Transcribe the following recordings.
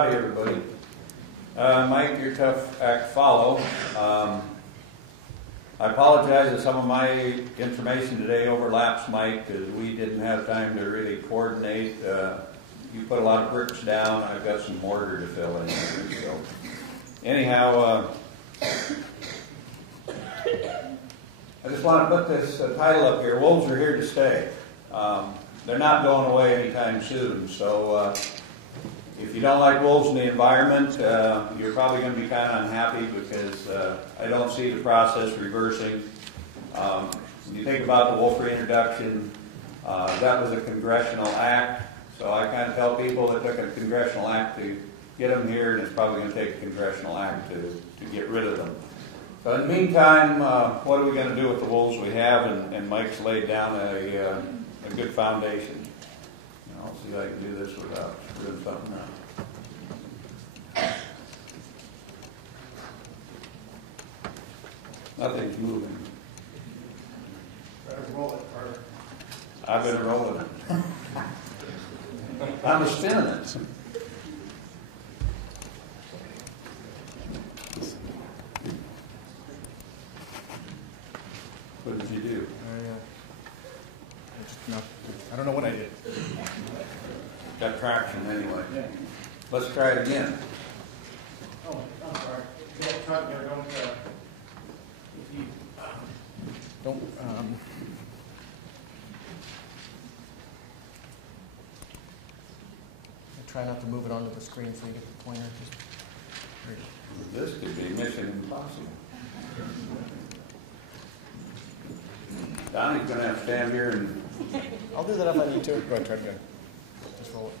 Howdy everybody. Mike, your tough act to follow. I apologize that some of my information today overlaps, Mike, because we didn't have time to really coordinate. You put a lot of bricks down. I've got some mortar to fill in here. So, anyhow, I just want to put this title up here. Wolves are here to stay. They're not going away anytime soon. So. If you don't like wolves in the environment, you're probably going to be kind of unhappy because I don't see the process reversing. When you think about the wolf reintroduction, that was a congressional act. So I kind of tell people it took a congressional act to get them here, and it's probably going to take a congressional act to get rid of them. So in the meantime, what are we going to do with the wolves we have? And Mike's laid down a good foundation. I'll see if I can do this without screwing something up. Nothing's moving. Better roll it, Carter. I've been rolling it. I'm spinning it. What did you do? I don't know what I did. Got traction anyway. Yeah. Let's try it again. Oh, I'm sorry. Don't. Try not to move it onto the screen so you get the pointer. This could be mission impossible. Donnie's going to have to stand here and... I'll do that if I need to. Go ahead, try it again. Just roll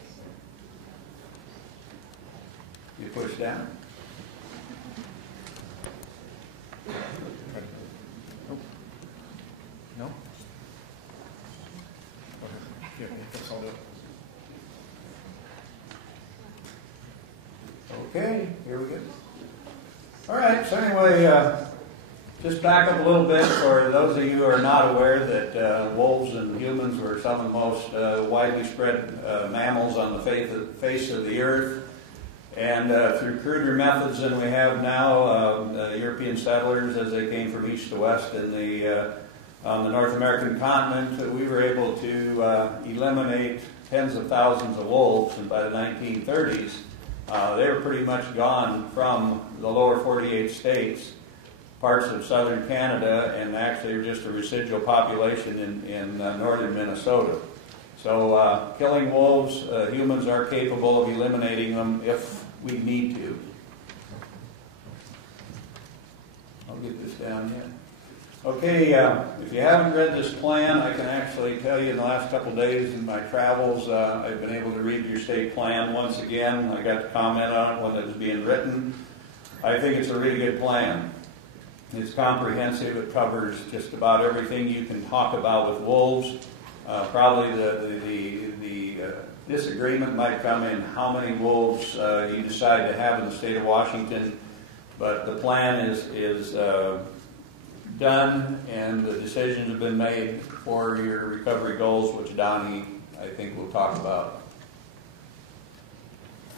it. You push down. Oh. No? Here, that's all do it. Okay, here we go. All right, so anyway, just back up a little bit for those of you who are not aware that wolves and humans were some of the most widely spread mammals on the face of the earth. And through cruder methods than we have now, European settlers, as they came from east to west on the North American continent, we were able to eliminate tens of thousands of wolves. And by the 1930s, they were pretty much gone from the lower 48 states, parts of southern Canada, and actually just a residual population in northern Minnesota. So killing wolves, humans are capable of eliminating them if we need to. I'll get this down here. Okay, if you haven't read this plan, I can actually tell you in the last couple of days in my travels, I've been able to read your state plan once again. I got to comment on it when it was being written. I think it's a really good plan. It's comprehensive. It covers just about everything you can talk about with wolves. Probably the disagreement might come in how many wolves you decide to have in the state of Washington, but the plan is done, and the decisions have been made for your recovery goals, which Donnie, I think, will talk about.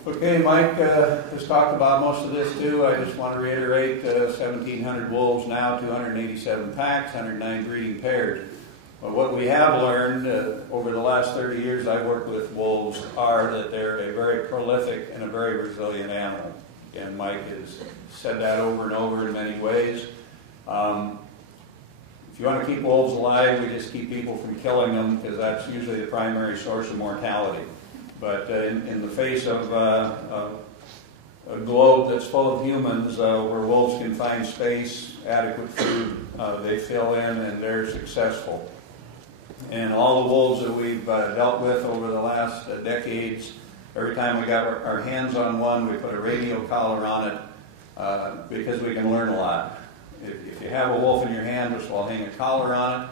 Okay, Mike has talked about most of this too. I just want to reiterate 1,700 wolves now, 287 packs, 109 breeding pairs. But what we have learned over the last 30 years I've worked with wolves are that they're a very prolific and a very resilient animal. And Mike has said that over and over in many ways. If you want to keep wolves alive, we just keep people from killing them because that's usually the primary source of mortality. But in the face of a globe that's full of humans, where wolves can find space, adequate food, they fill in and they're successful. And all the wolves that we've dealt with over the last decades, every time we got our hands on one, we put a radio collar on it because we can learn a lot. If you have a wolf in your hand, which will hang a collar on it.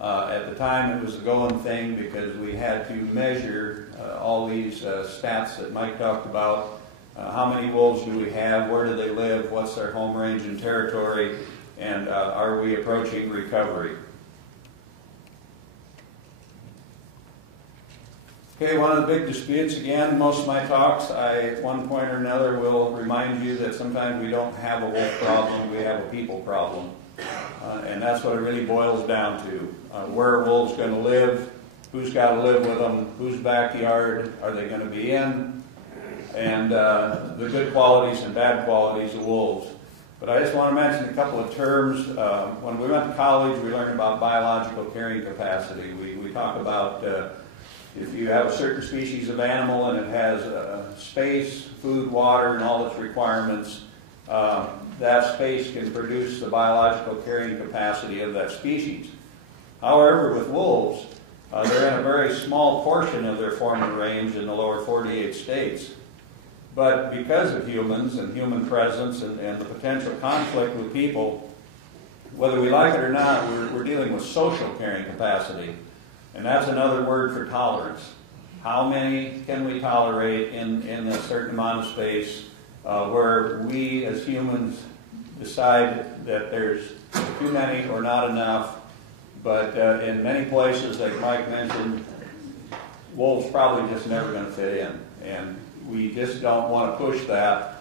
At the time, it was a going thing because we had to measure all these stats that Mike talked about. How many wolves do we have? Where do they live? What's their home range and territory? And are we approaching recovery? Okay, one of the big disputes, again, most of my talks, at one point or another will remind you that sometimes we don't have a wolf problem, we have a people problem. And that's what it really boils down to. Where are wolves going to live? Who's got to live with them? Whose backyard are they going to be in? And the good qualities and bad qualities of wolves. But I just want to mention a couple of terms. When we went to college, we learned about biological carrying capacity. We talk about if you have a certain species of animal and it has space, food, water, and all its requirements, that space can produce the biological carrying capacity of that species. However, with wolves, they're in a very small portion of their forming range in the lower 48 states. But because of humans and human presence and the potential conflict with people, whether we like it or not, we're dealing with social carrying capacity. And that's another word for tolerance. How many can we tolerate in a certain amount of space where we as humans decide that there's too many or not enough? But in many places, like Mike mentioned, wolves probably just never going to fit in. And we just don't want to push that.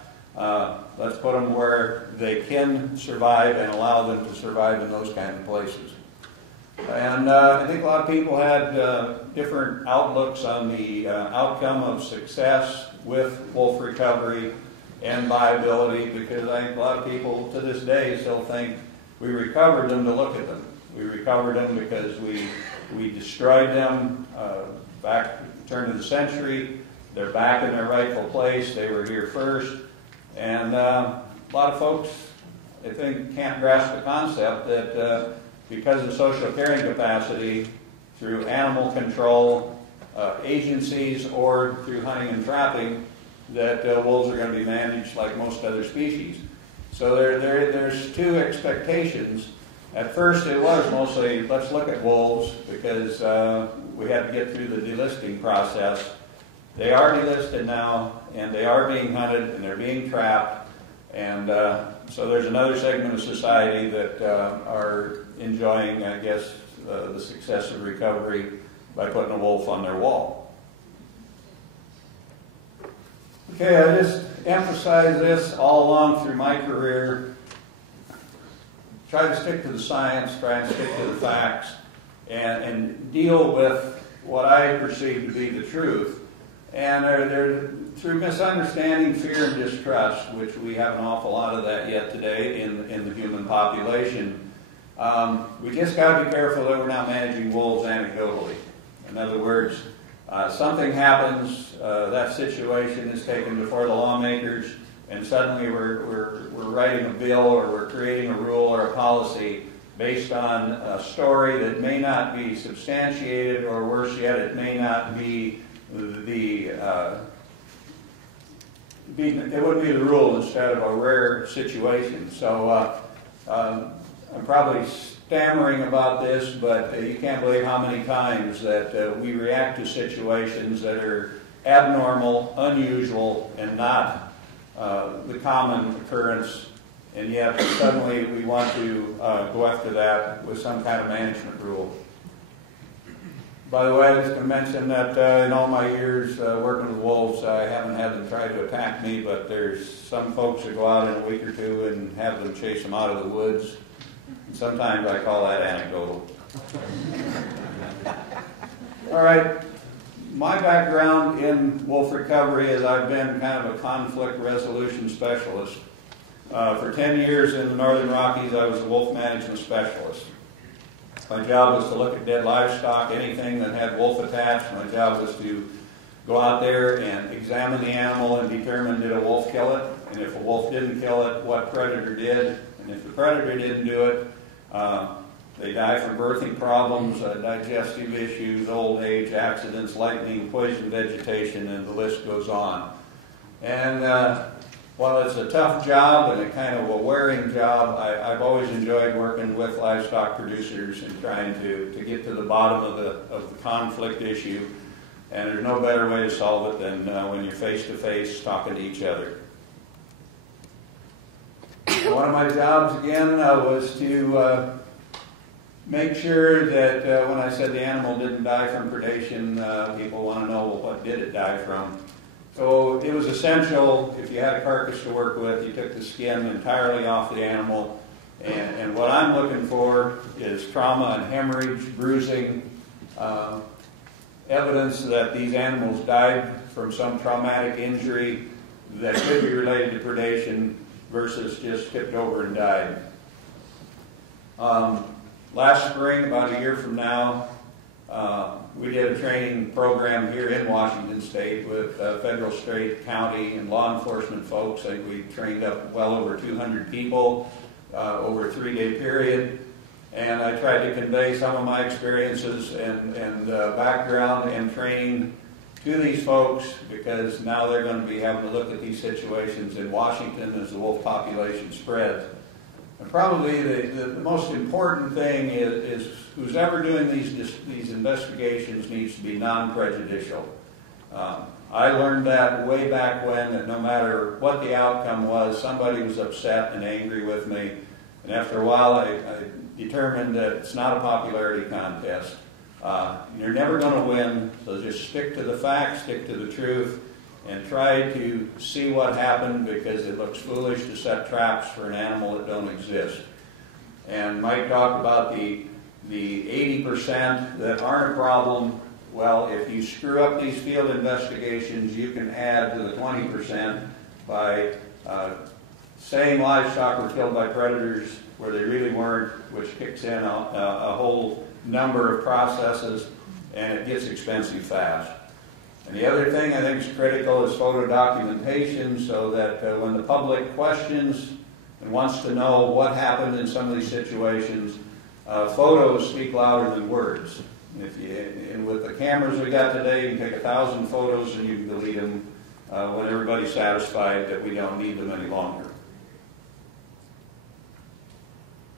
Let's put them where they can survive and allow them to survive in those kind of places. And I think a lot of people had different outlooks on the outcome of success with wolf recovery and viability, because I think a lot of people to this day still think we recovered them to look at them. We recovered them because we destroyed them back turn of the century. They're back in their rightful place. They were here first. And a lot of folks, I think, can't grasp the concept that because of social carrying capacity, through animal control agencies or through hunting and trapping, that wolves are going to be managed like most other species. So there's two expectations. At first it was mostly, let's look at wolves, because we had to get through the delisting process. They are delisted now, and they are being hunted, and they're being trapped. And so there's another segment of society that are enjoying, I guess, the success of recovery by putting a wolf on their wall. Okay, I just emphasize this all along through my career. Try to stick to the science, try and stick to the facts, and deal with what I perceive to be the truth. And they're through misunderstanding, fear, and distrust, which we have an awful lot of that yet today in the human population. We just got to be careful that we're not managing wolves anecdotally. In other words, something happens, that situation is taken before the lawmakers, and suddenly we're writing a bill or we're creating a rule or a policy based on a story that may not be substantiated, or worse yet, it may not be it would be the rule instead of a rare situation. So I'm probably stammering about this, but you can't believe how many times that we react to situations that are abnormal, unusual, and not the common occurrence, and yet suddenly we want to go after that with some kind of management rule. By the way, I was going to mention that in all my years working with wolves, I haven't had them try to attack me, but there's some folks that go out in a week or two and have them chase them out of the woods. And sometimes I call that anecdotal. All right. My background in wolf recovery is I've been kind of a conflict resolution specialist. For 10 years in the Northern Rockies, I was a wolf management specialist. My job was to look at dead livestock, anything that had wolf attached. My job was to go out there and examine the animal and determine, did a wolf kill it? And if a wolf didn't kill it, what predator did? And if the predator didn't do it, they die from birthing problems, digestive issues, old age, accidents, lightning, poison vegetation, and the list goes on. And while it's a tough job and a kind of a wearing job, I've always enjoyed working with livestock producers and trying to get to the bottom of the conflict issue. And there's no better way to solve it than when you're face-to-face talking to each other. One of my jobs, again, was to make sure that when I said the animal didn't die from predation, people want to know, well, what did it die from? So it was essential, if you had a carcass to work with, you took the skin entirely off the animal. And what I'm looking for is trauma and hemorrhage, bruising, evidence that these animals died from some traumatic injury that could be related to predation versus just tipped over and died. Last spring, about a year from now, we did a training program here in Washington State with federal, state, county, and law enforcement folks. I think we trained up well over 200 people over a 3-day period. And I tried to convey some of my experiences and background and training to these folks, because now they're going to be having to look at these situations in Washington as the wolf population spreads. And probably the most important thing is who's ever doing these investigations needs to be non-prejudicial. I learned that way back when, that no matter what the outcome was, somebody was upset and angry with me. And after a while, I determined that it's not a popularity contest. You're never going to win, so just stick to the facts, stick to the truth, and try to see what happened, because it looks foolish to set traps for an animal that don't exist. And Mike talked about the 80% that aren't a problem. Well, if you screw up these field investigations, you can add to the 20% by saying livestock were killed by predators where they really weren't, which kicks in a whole number of processes, and it gets expensive fast. And the other thing I think is critical is photo documentation, so that when the public questions and wants to know what happened in some of these situations, photos speak louder than words. And with the cameras we got today, you can take 1,000 photos and you can delete them when everybody's satisfied that we don't need them any longer.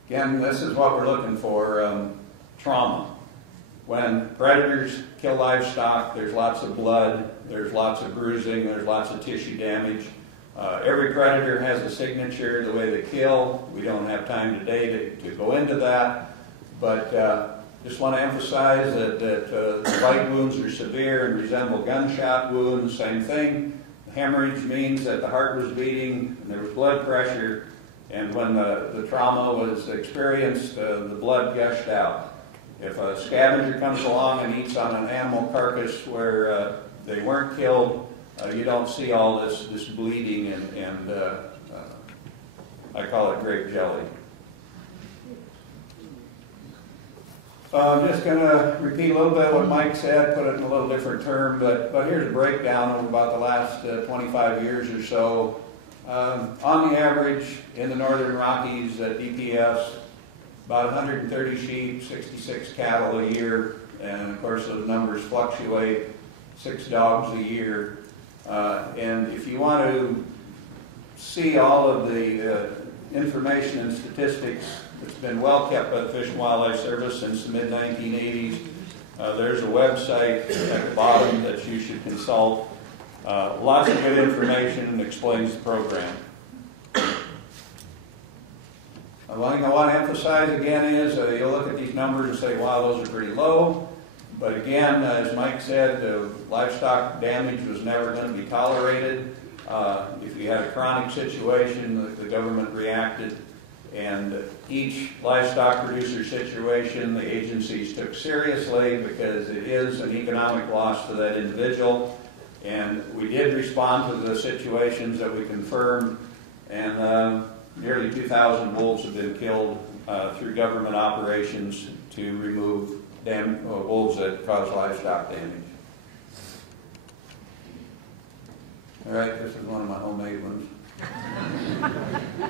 Again, this is what we're looking for, trauma. When predators kill livestock, there's lots of blood, there's lots of bruising, there's lots of tissue damage. Every predator has a signature, the way they kill. We don't have time today to go into that, but just want to emphasize that the bite wounds are severe and resemble gunshot wounds, same thing. The hemorrhage means that the heart was beating and there was blood pressure, and when the trauma was experienced, the blood gushed out. If a scavenger comes along and eats on an animal carcass where they weren't killed, you don't see all this bleeding and I call it grape jelly. So I'm just going to repeat a little bit what Mike said, put it in a little different term, but here's a breakdown of about the last 25 years or so. On the average, in the Northern Rockies at DPS, about 130 sheep, 66 cattle a year, and of course those numbers fluctuate, 6 dogs a year. And if you want to see all of the information and statistics, it's been well kept by the Fish and Wildlife Service since the mid-1980s. There's a website at the bottom that you should consult. Lots of good information and explains the program. One thing I want to emphasize again is you'll look at these numbers and say, wow, those are pretty low. But again, as Mike said, livestock damage was never going to be tolerated. If you had a chronic situation, the government reacted. And each livestock producer situation, the agencies took seriously, because it is an economic loss to that individual. And we did respond to the situations that we confirmed, and nearly 2,000 wolves have been killed through government operations to remove wolves that cause livestock damage. All right, this is one of my homemade ones.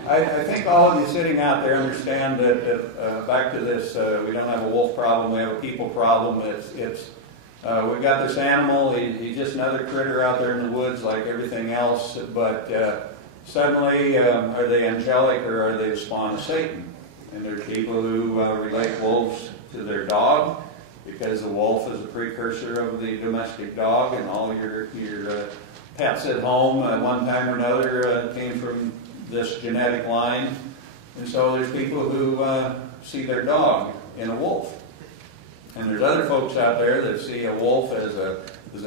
I think all of you sitting out there understand that back to this, we don't have a wolf problem, we have a people problem. We've got this animal, he's just another critter out there in the woods like everything else, but suddenly, are they angelic or are they the spawn of Satan? And there's people who relate wolves to their dog, because the wolf is a precursor of the domestic dog, and all your pets at home at one time or another came from this genetic line. And so there's people who see their dog in a wolf. And there's other folks out there that see a wolf as a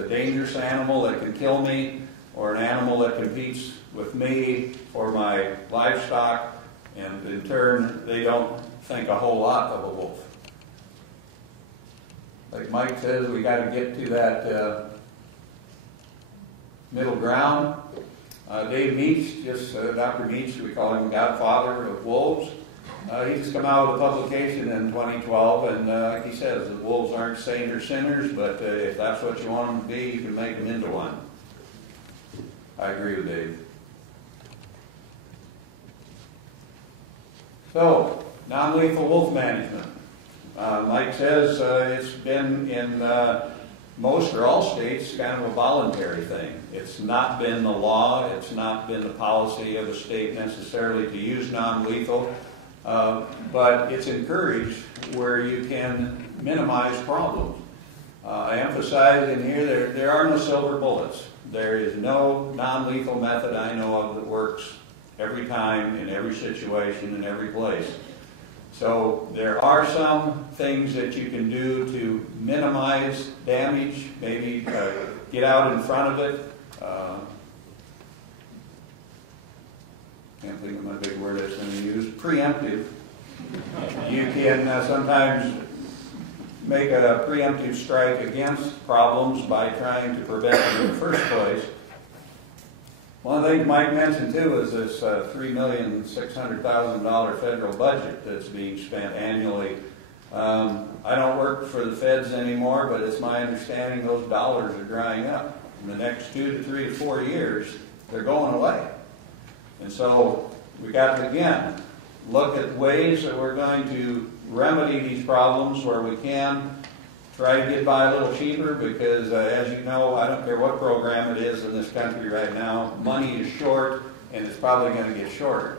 dangerous animal that can kill me, or an animal that competes with me for my livestock, and in turn, they don't think a whole lot of a wolf. Like Mike says, we got to get to that middle ground. Dave Meach, Dr. Meach, we call him Godfather of Wolves. He just come out with a publication in 2012, and like he says, the wolves aren't saints or sinners, but if that's what you want them to be, you can make them into one. I agree with Dave. So, non-lethal wolf management. Mike says it's been in most or all states kind of a voluntary thing. It's not been the law, it's not been the policy of the state necessarily to use non-lethal, but it's encouraged where you can minimize problems. I emphasize in here there are no silver bullets. There is no non-lethal method I know of that works every time, in every situation, in every place. So there are some things that you can do to minimize damage, maybe get out in front of it. Can't think of my big word I was going to use. Preemptive. You can sometimes make a preemptive strike against problems by trying to prevent them in the first place. One of the things Mike mentioned too is this $3,600,000 federal budget that's being spent annually. I don't work for the feds anymore, but it's my understanding those dollars are drying up. In the next 2 to 3 to 4 years, they're going away. And so we got to, again, look at ways that we're going to remedy these problems where we can. Try to get by a little cheaper because, as you know, I don't care what program it is in this country right now, money is short and it's probably going to get shorter.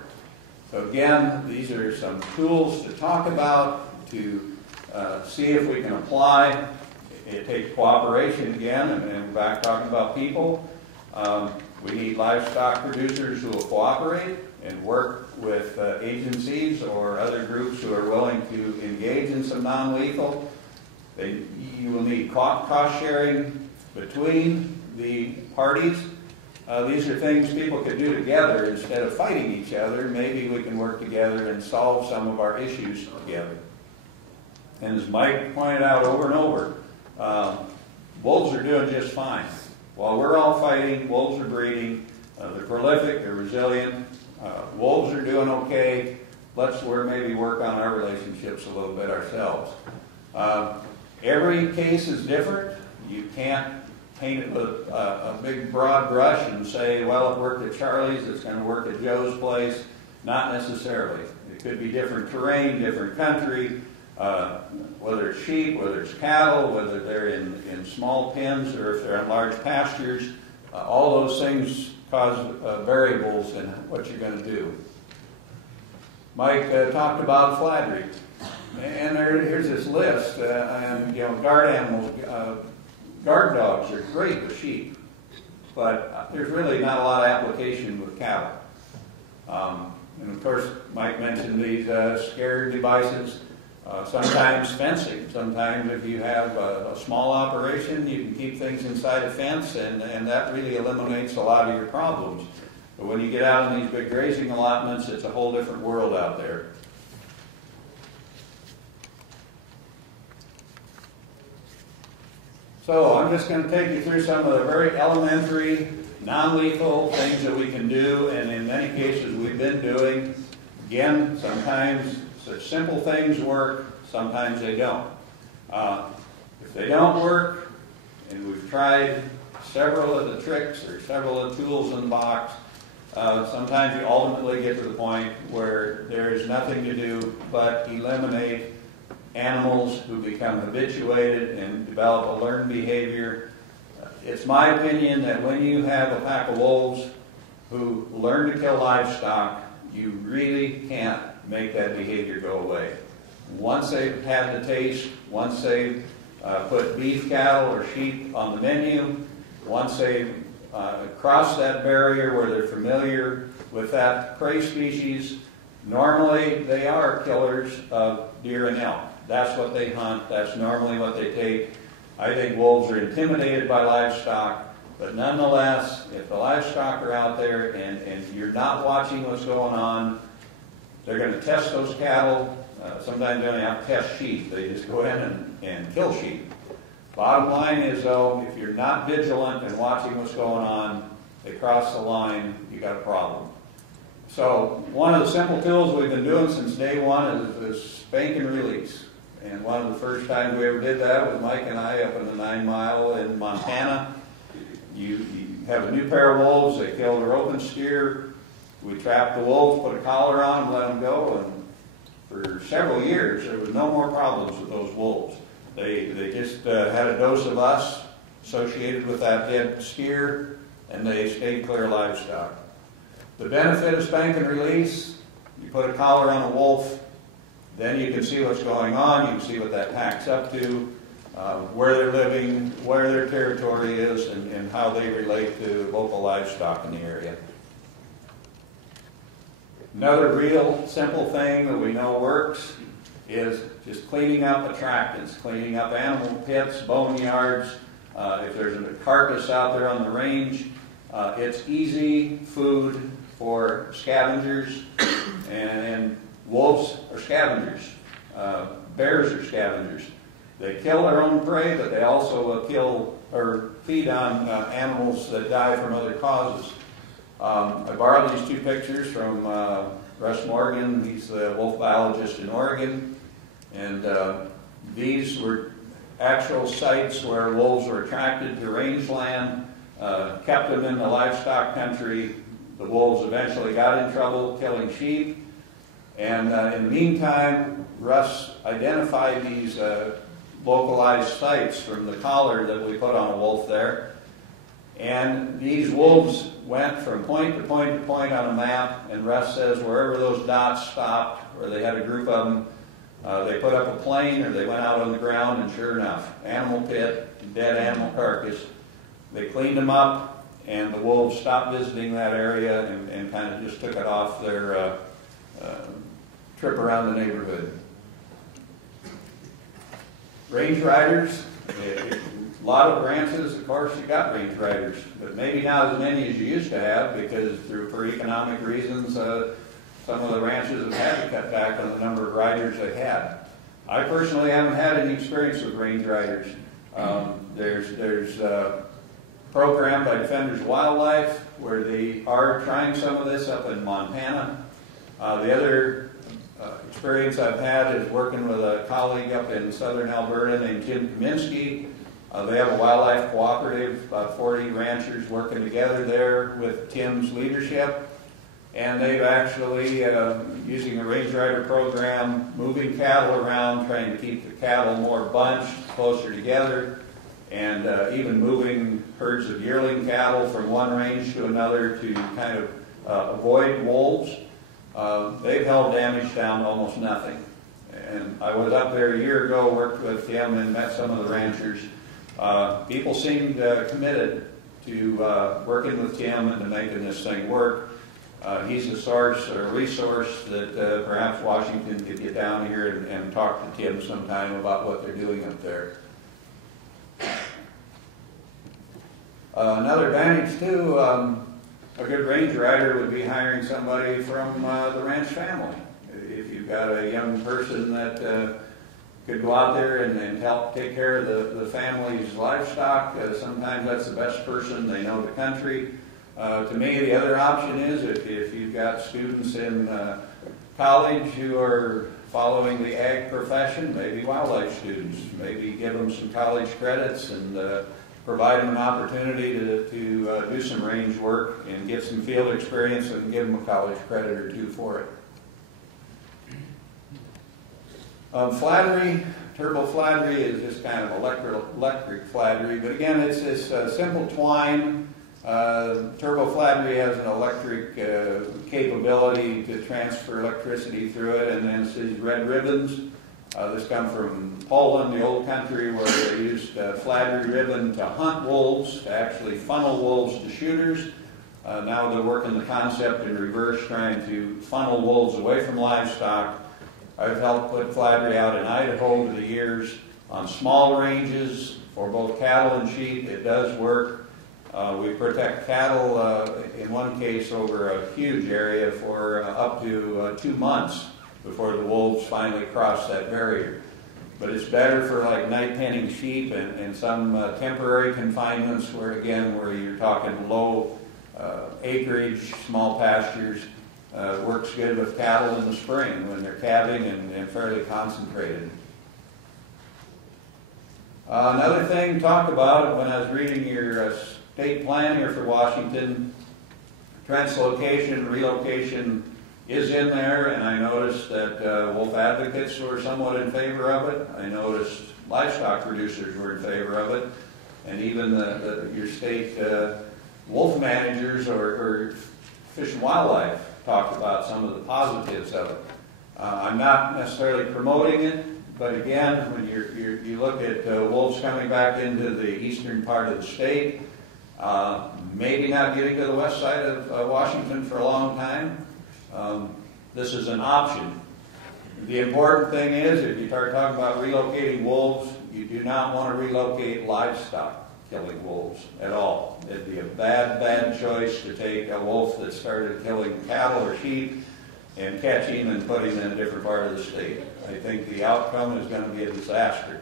So again, these are some tools to talk about, to see if we can apply. It takes cooperation again, and we're back talking about people. We need livestock producers who will cooperate and work with agencies or other groups who are willing to engage in some non-lethal. You will need cost sharing between the parties. These are things people could do together instead of fighting each other. Maybe we can work together and solve some of our issues together. And as Mike pointed out over and over, wolves are doing just fine. While we're all fighting, wolves are breeding. They're prolific, they're resilient. Wolves are doing okay. Let's maybe work on our relationships a little bit ourselves. Every case is different. You can't paint it with a big broad brush and say, well, it worked at Charlie's, it's going to work at Joe's place. Not necessarily. It could be different terrain, different country, whether it's sheep, whether it's cattle, whether they're in small pens or if they're in large pastures. All those things cause variables in what you're going to do. Mike talked about flattery. And here's this list, and guard animals, guard dogs are great with sheep, but there's really not a lot of application with cattle. And of course, Mike mentioned these scare devices, sometimes fencing. Sometimes if you have a small operation, you can keep things inside a fence, and that really eliminates a lot of your problems. But when you get out in these big grazing allotments, it's a whole different world out there. So I'm just going to take you through some of the very elementary, non-lethal things that we can do, and in many cases we've been doing. Again, sometimes such simple things work, sometimes they don't. If they don't work, and we've tried several of the tricks or several of the tools in the box, sometimes you ultimately get to the point where there is nothing to do but eliminate animals who become habituated and develop a learned behavior. It's my opinion that when you have a pack of wolves who learn to kill livestock, you really can't make that behavior go away. Once they've had the taste, once they've put beef cattle or sheep on the menu, once they've crossed that barrier where they're familiar with that prey species, normally they are killers of deer and elk. That's what they hunt. That's normally what they take. I think wolves are intimidated by livestock, but nonetheless, if the livestock are out there and you're not watching what's going on, they're going to test those cattle. Sometimes they only have to test sheep. They just go in and kill sheep. Bottom line is, though, if you're not vigilant and watching what's going on, they cross the line, you got a problem. So one of the simple tools we've been doing since day one is spank and release. And one of the first times we ever did that was Mike and I up in the 9 Mile in Montana. You have a new pair of wolves. They killed a roping steer. We trapped the wolves, put a collar on them, let them go, and for several years there was no more problems with those wolves. They just had a dose of us associated with that dead steer, and they stayed clear of livestock. The benefit of spank and release, you put a collar on a wolf, then you can see what's going on, you can see what that pack's up to, where they're living, where their territory is, and how they relate to local livestock in the area. Another real simple thing that we know works is just cleaning up attractants, cleaning up animal pits, boneyards. If there's a carcass out there on the range, it's easy food for scavengers, and wolves are scavengers. Bears are scavengers. They kill their own prey, but they also kill or feed on animals that die from other causes. I borrowed these 2 pictures from Russ Morgan. He's the wolf biologist in Oregon. And these were actual sites where wolves were attracted to rangeland, kept them in the livestock country. The wolves eventually got in trouble killing sheep. And in the meantime, Russ identified these localized sites from the collar that we put on a wolf there. And these wolves went from point to point to point on a map, and Russ says wherever those dots stopped, where they had a group of them, they put up a plane or they went out on the ground, and sure enough, animal pit, dead animal carcass. They cleaned them up, and the wolves stopped visiting that area and kind of just took it off their trip around the neighborhood. Range riders, a lot of ranches, of course, you got range riders, but maybe not as many as you used to have because for economic reasons, some of the ranches have had to cut back on the number of riders they had. I personally haven't had any experience with range riders. There's a program by Defenders Wildlife where they are trying some of this up in Montana. The other experience I've had is working with a colleague up in southern Alberta named Tim Kaminsky. They have a wildlife cooperative, about 40 ranchers working together there with Tim's leadership. And they've actually, using the range rider program, moving cattle around, trying to keep the cattle more bunched, closer together, and even moving herds of yearling cattle from one range to another to kind of avoid wolves. They've held damage down to almost nothing. And I was up there a year ago, worked with Tim and met some of the ranchers. People seemed committed to working with Tim and to making this thing work. He's a source or a resource that perhaps Washington could get down here and talk to Tim sometime about what they're doing up there. Another advantage too, a good range rider would be hiring somebody from the ranch family. If you've got a young person that could go out there and help take care of the family's livestock, sometimes that's the best person. They know the country. To me, the other option is if you've got students in college who are following the ag profession, maybe wildlife students, maybe give them some college credits and provide them an opportunity to do some range work and get some field experience and give them a college credit or 2 for it. Flattery, turbo flattery is just kind of electric flattery, but again, it's this simple twine. Turbo flattery has an electric capability to transfer electricity through it, and then it's these red ribbons. This come from Poland, the old country, where they used flattery ribbon to hunt wolves, to actually funnel wolves to shooters. Now they're working the concept in reverse, trying to funnel wolves away from livestock. I've helped put flattery out in Idaho over the years on small ranges for both cattle and sheep. It does work. We protect cattle in one case over a huge area for up to 2 months before the wolves finally cross that barrier. But it's better for like night penning sheep and some temporary confinements where you're talking low acreage, small pastures. Works good with cattle in the spring when they're calving and fairly concentrated. Another thing to talk about when I was reading your state plan here for Washington, translocation, relocation is in there, and I noticed that wolf advocates were somewhat in favor of it. I noticed livestock producers were in favor of it, and even your state wolf managers or Fish and Wildlife talked about some of the positives of it. I'm not necessarily promoting it, but again, when you look at wolves coming back into the eastern part of the state, maybe not getting to the west side of Washington for a long time, this is an option. The important thing is, if you start talking about relocating wolves, you do not want to relocate livestock killing wolves at all. It'd be a bad choice to take a wolf that started killing cattle or sheep and catch him and put him in a different part of the state. I think the outcome is going to be a disaster.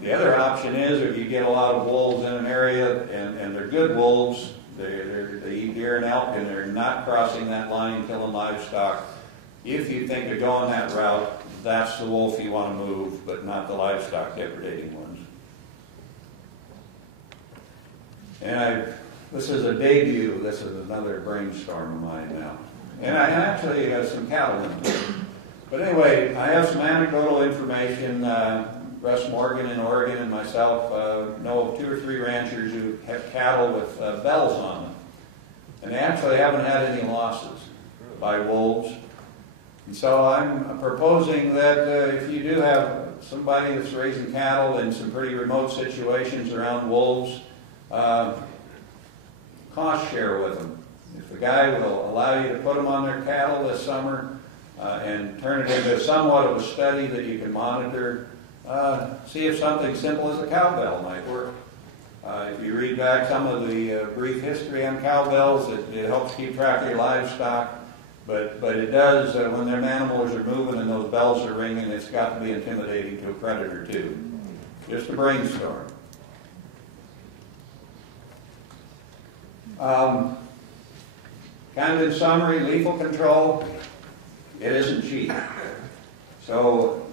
The other option is if you get a lot of wolves in an area and they're good wolves, they eat deer and elk and they're not crossing that line killing livestock. If you think of going that route, that's the wolf you want to move, but not the livestock depredating ones. And this is a debut. This is another brainstorm of mine now. And I actually have some cattle in it. But anyway, I have some anecdotal information. Russ Morgan in Oregon and myself know of 2 or 3 ranchers who have cattle with bells on them. And they actually haven't had any losses by wolves. And so I'm proposing that if you do have somebody that's raising cattle in some pretty remote situations around wolves, cost share with them. If the guy will allow you to put them on their cattle this summer and turn it into somewhat of a study that you can monitor, see if something simple as a cowbell might work. If you read back some of the brief history on cowbells, it helps keep track of your livestock. But it does, when their animals are moving and those bells are ringing, it's got to be intimidating to a predator too. Just a brainstorm. Kind of in summary, lethal control, it isn't cheap. So,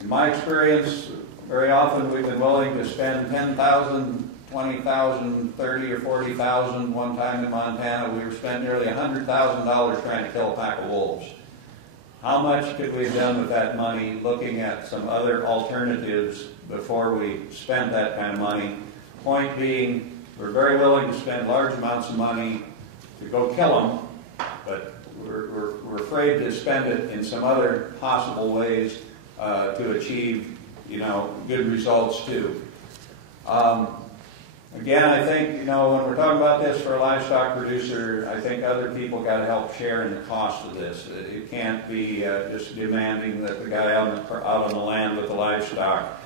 in my experience, very often we've been willing to spend $10,000, $20,000, $30,000 or $40,000. One time in Montana, we spent nearly $100,000 trying to kill a pack of wolves. How much could we have done with that money looking at some other alternatives before we spent that kind of money? Point being, we're very willing to spend large amounts of money to go kill them, but we're afraid to spend it in some other possible ways to achieve, good results too. Again, I think, when we're talking about this for a livestock producer, I think other people got to help share in the cost of this. It can't be just demanding that the guy out on the land with the livestock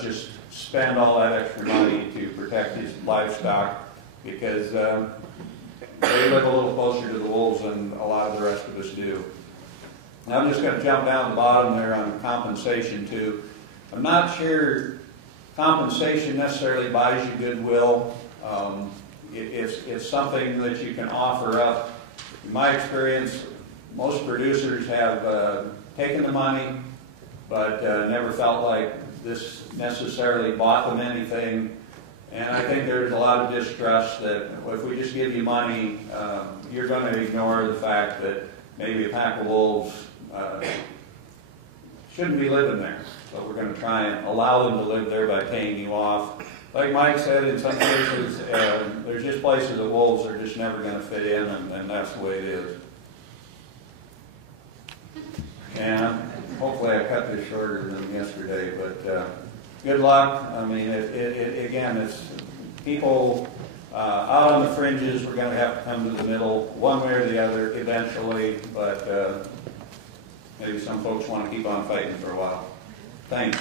just spend all that extra money to protect his livestock, because they live a little closer to the wolves than a lot of the rest of us do. Now I'm just going to jump down the bottom there on compensation too. I'm not sure compensation necessarily buys you goodwill. It's something that you can offer up. In my experience, most producers have taken the money, but never felt like this necessarily bought them anything. And I think there's a lot of distrust that if we just give you money, you're going to ignore the fact that maybe a pack of wolves shouldn't be living there. So we're going to try and allow them to live there by paying you off. Like Mike said, in some cases, there's just places that wolves are just never going to fit in, and that's the way it is. And hopefully I cut this shorter than yesterday, but good luck. I mean, again, it's people out on the fringes. We're going to have to come to the middle one way or the other eventually, but maybe some folks want to keep on fighting for a while. Thanks.